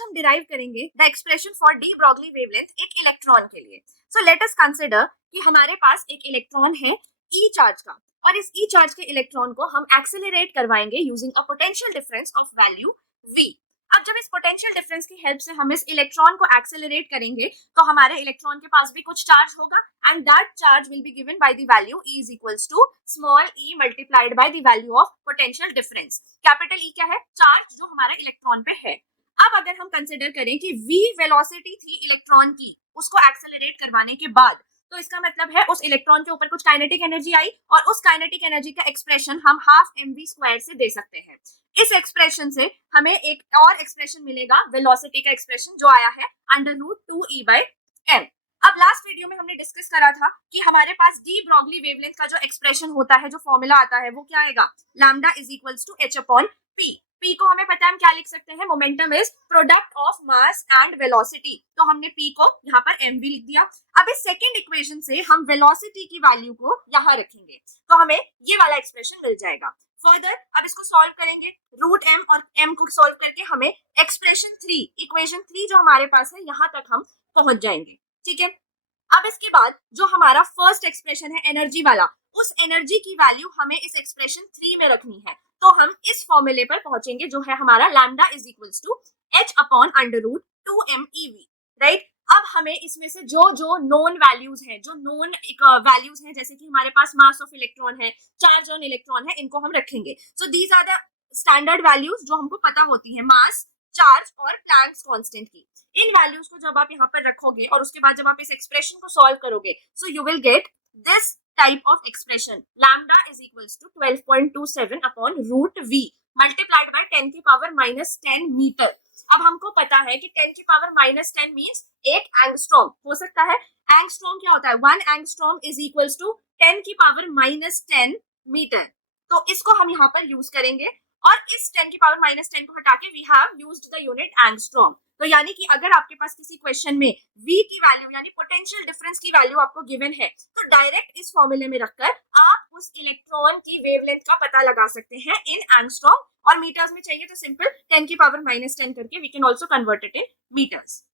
आज हम डिराइव करेंगे the expression for de Broglie wavelength एक इलेक्ट्रॉन के लिए। सो लेट अस कंसिडर कि हमारे पास एक इलेक्ट्रॉन है ई चार्ज का, और इस ई चार्ज के इलेक्ट्रॉन को हम एक्सेलरेट करवाएंगे using a potential difference of value v। अब जब इस पोटेंशियल डिफरेंस की हेल्प से हम इस इलेक्ट्रॉन को एक्सेलरेट करेंगे तो हमारे इलेक्ट्रॉन के पास भी कुछ चार्ज होगा, and that charge will be given by the value E is equals to small e multiplied by the value of potential difference. Capital E क्या है? चार्ज जो हमारे इलेक्ट्रॉन पे है। अब अगर हम कंसिडर करें कि v वेलोसिटी थी इलेक्ट्रॉन की, उसको एक्सेलरेट करवाने के बाद, तो इसका मतलब है उस इलेक्ट्रॉन के ऊपर कुछ काइनेटिक एनर्जी आई, और उस काइनेटिक एनर्जी का एक्सप्रेशन हम हाफ mv स्क्वायर से दे सकते हैं। इस एक्सप्रेशन से हमें एक और एक्सप्रेशन मिलेगा वेलोसिटी का एक्सप्रेशन, जो आया है √2e/m। अब लास्ट वीडियो में हमने डिस्कस करा था कि हमारे पास डी ब्रॉगली वेवलेंथ का जो एक्सप्रेशन होता है, जो फॉर्मूला आता है, वो क्या आएगा? Lambda is equals to h/p। P को हमें पता है हम क्या लिख सकते हैं, momentum is product of mass and velocity, तो हमने P को यहाँ पर mv लिख दिया। अब इस सेकंड इक्वेशन से हम वेलोसिटी की वैल्यू को यहाँ रखेंगे तो हमें ये वाला एक्सप्रेशन मिल जाएगा। फर्दर अब इसको सॉल्व करेंगे, √m और m को सॉल्व करके हमें एक्सप्रेशन 3, इक्वेशन 3 जो हमारे पास है, यहाँ तक हम पहुंच जाएंगे। ठीक है, अब इसके बाद जो हमारा फर्स्ट एक्सप्रेशन है एनर्जी वाला, उस एनर्जी की वैल्यू हमें इस एक्सप्रेशन 3 में रखनी है, तो हम इस फॉर्मूले पर पहुंचेंगे जो है हमारा lambda is equals to h/√2mev। Right, अब हमें इसमें से जो जो नोन वैल्यूज हैं, जो नोन वैल्यूज हैं, जैसे कि हमारे पास मास ऑफ इलेक्ट्रॉन है, चार्ज ऑन इलेक्ट्रॉन है, इनको हम रखेंगे। So these are the standard values जो हमको पता होती है, मास, चार्ज और प्लैंक्स कांस्टेंट की। इन वैल्यूज को जब आप यहाँ पर रखोगे और उसके बाद जब आप इस एक्सप्रेशन को सॉल्व करोगे, so you will get this type of expression, lambda is equals to 12.27 upon √v multiplied by 10 की पावर -10 मीटर। अब हमको पता है कि 10 की पावर -10 मीन्स 1 एंगस्ट्रॉम हो सकता है। एंगस्ट्रॉम क्या होता है? 1 एंगस्ट्रॉम इज इक्वल्स टू 10 की पावर -10 मीटर। तो इसको हम यहाँ पर यूज करेंगे, और इस 10 की पावर -10 को हटा के we have used the unit angstrom. तो यानी कि अगर आपके पास किसी क्वेश्चन में v की वैल्यू यानी पोटेंशियल डिफरेंस की वैल्यू आपको गिवन है, तो डायरेक्ट इस फॉर्मूले में रखकर आप उस इलेक्ट्रॉन की वेवलेंथ का पता लगा सकते हैं इन एंगस्ट्रॉम, और मीटर्स में चाहिए तो सिंपल 10 की पावर -10 करके we can also convert it in metres.